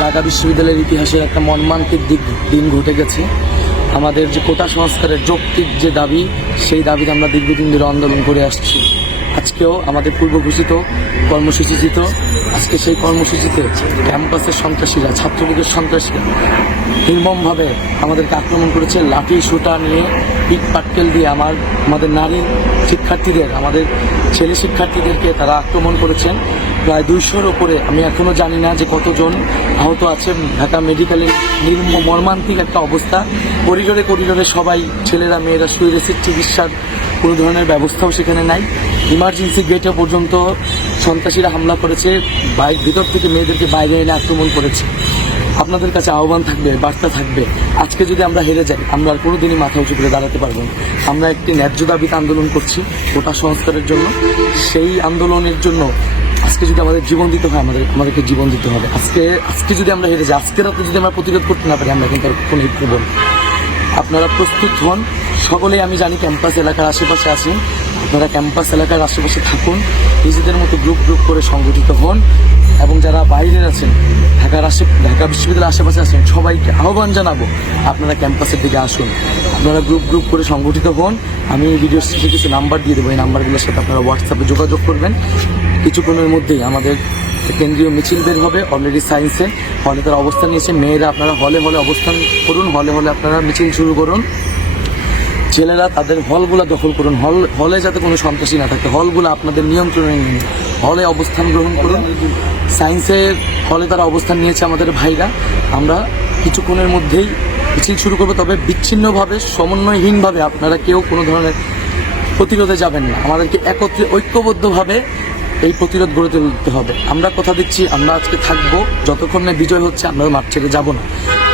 ঢাকা বিশ্ববিদ্যালয়ের ইতিহাসের একটা মর্মান্তিক দিক দিন ঘটে গেছে। আমাদের যে কোটা সংস্কারের যৌক্তিক যে দাবি, সেই দাবিতে আমরা দীর্ঘদিন ধরে আন্দোলন করে আসছি। আজকেও আমাদের পূর্ব ঘোষিত কর্মসূচি ছিল আজকে সেই কর্মসূচিতে ক্যাম্পাসের সন্ত্রাসীরা, ছাত্রলীগের সন্ত্রাসীরা নির্মমভাবে আমাদেরকে আক্রমণ করেছে। লাঠি, সুতা নিয়ে ইট পাটকেল দিয়ে আমার, আমাদের নারী শিক্ষার্থীদের, আমাদের ছেলে শিক্ষার্থীদেরকে তারা আক্রমণ করেছেন। প্রায় দুইশোর ওপরে, আমি এখনও জানি না যে কতজন আহত আছে ঢাকা মেডিকেলের নির্ম, মর্মান্তিক একটা অবস্থা। করিডোরে করিডোরে সবাই, ছেলেরা, মেয়েরা শুয়ে রয়েছে। চিকিৎসার কোনো ধরনের ব্যবস্থাও সেখানে নাই। ইমার্জেন্সি গেটে পর্যন্ত সন্ত্রাসীরা হামলা করেছে। বাইক ভিতর থেকে মেয়েদেরকে বাইরে এনে আক্রমণ করেছে। আপনাদের কাছে আহ্বান থাকবে, বার্তা থাকবে, আজকে যদি আমরা হেরে যাই, আমরা আর কোনোদিনই মাথা উঁচু করে দাঁড়াতে পারব না। আমরা একটি ন্যায্য দাবিতে আন্দোলন করছি কোটা সংস্কারের জন্য। সেই আন্দোলনের জন্য আজকে যদি আমাদের জীবন দিতে হয়, আমাদের আমাদেরকে জীবন দিতে হবে। আজকে আজকে যদি আমরা হেরে যাই, আজকে রাতে যদি আমরা প্রতিরোধ করতে না পারি, আমরা কিন্তু আর কোনো করব আপনারা প্রস্তুত হন সকলেই আমি জানি ক্যাম্পাস এলাকার আশেপাশে আছেন। আপনারা ক্যাম্পাস এলাকার আশেপাশে থাকুন, নিজেদের মতো গ্রুপ গ্রুপ করে সংগঠিত হন এবং যারা বাইরের আছেন, ঢাকার আশে ঢাকা বিশ্ববিদ্যালয়ের আশেপাশে আছেন, সবাইকে আহ্বান জানাব আপনারা ক্যাম্পাসের দিকে আসুন। আপনারা গ্রুপ গ্রুপ করে সংগঠিত হন। আমি এই ভিডিও শেষে কিছু নাম্বার দিয়ে দেবো। এই নাম্বারগুলোর সাথে আপনারা হোয়াটসঅ্যাপে যোগাযোগ করবেন। কিছুক্ষণের মধ্যেই আমাদের কেন্দ্রীয় মিছিল বের হবে অলরেডি সায়েন্সে হলে তারা অবস্থান নিয়েছে। মেয়েরা আপনারা হলে হলে অবস্থান করুন। হলে হলে আপনারা মিছিল শুরু করুন। ছেলেরা তাদের হলগুলো দখল করুন। হল, হলে যাতে কোনো সন্ত্রাসী না থাকে। হলগুলো আপনাদের নিয়ন্ত্রণে নিন। হলে অবস্থান গ্রহণ করুন। সায়েন্সের হলে তারা অবস্থান নিয়েছে আমাদের ভাইরা। আমরা কিছুক্ষণের মধ্যেই মিছিল শুরু করব। তবে বিচ্ছিন্নভাবে, সমন্বয়হীনভাবে আপনারা কেউ কোনো ধরনের প্রতিরোধে যাবেন না। আমাদেরকে একত্রে ঐক্যবদ্ধভাবে এই প্রতিরোধ গড়ে তুলতে হবে। আমরা কথা দিচ্ছি, আমরা আজকে থাকব। যতক্ষণ না বিজয় হচ্ছে, আমরা মাঠ ছেড়ে যাব না।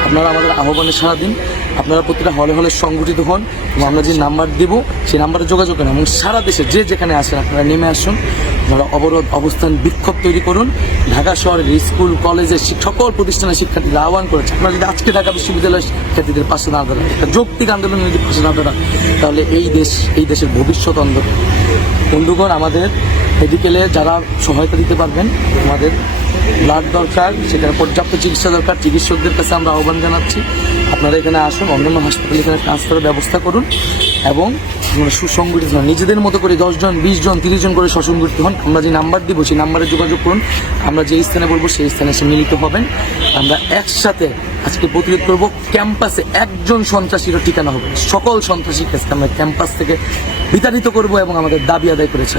আপনারা আমাদের আহ্বানে সারা দিন। আপনারা প্রতিটা হলে হলে সংগঠিত হন এবং আমরা যে নাম্বার দেব, সেই নাম্বারে যোগাযোগ করেন এবং সারা দেশে যে যেখানে আসেন আপনারা নেমে আসুন, আপনারা অবরোধ, অবস্থান, বিক্ষোভ তৈরি করুন। ঢাকা শহরের স্কুল, কলেজের সকল প্রতিষ্ঠানের শিক্ষার্থীরা আহ্বান করেছে। আপনারা যদি আজকে ঢাকা বিশ্ববিদ্যালয়ের শিক্ষার্থীদের পাশে না দাঁড়ান, একটা যৌক্তিক আন্দোলনের যদি পাশে না দাঁড়ান, তাহলে এই দেশ, এই দেশের ভবিষ্যৎ অন্ধকার। বন্ধুগণ, আমাদের মেডিকেলে যারা সহায়তা দিতে পারবেন, আমাদের ব্লাড দরকার, সেখানে পর্যাপ্ত চিকিৎসা দরকার, চিকিৎসকদের কাছে আমরা আহ্বান জানাচ্ছি। আপনারা এখানে আসুন, অন্যান্য হাসপাতালে এখানে ট্রান্সফারের ব্যবস্থা করুন এবং আপনারা সুসংগঠিত হন। নিজেদের মতো করে দশজন বিশ জন তিরিশ জন করে সুসংগঠিত হন। আমরা যে নাম্বার দিব, সেই নাম্বারে যোগাযোগ করুন। আমরা যে স্থানে বলব, সেই স্থানে এসে মিলিত হবেন। আমরা একসাথে আজকে প্রতিরোধ করব। ক্যাম্পাসে একজন সন্ত্রাসীরও ঠিকানা হবে সকল সন্ত্রাসী কাজকে আমরা ক্যাম্পাস থেকে বিতাড়িত করব এবং আমাদের দাবি আদায় করেছে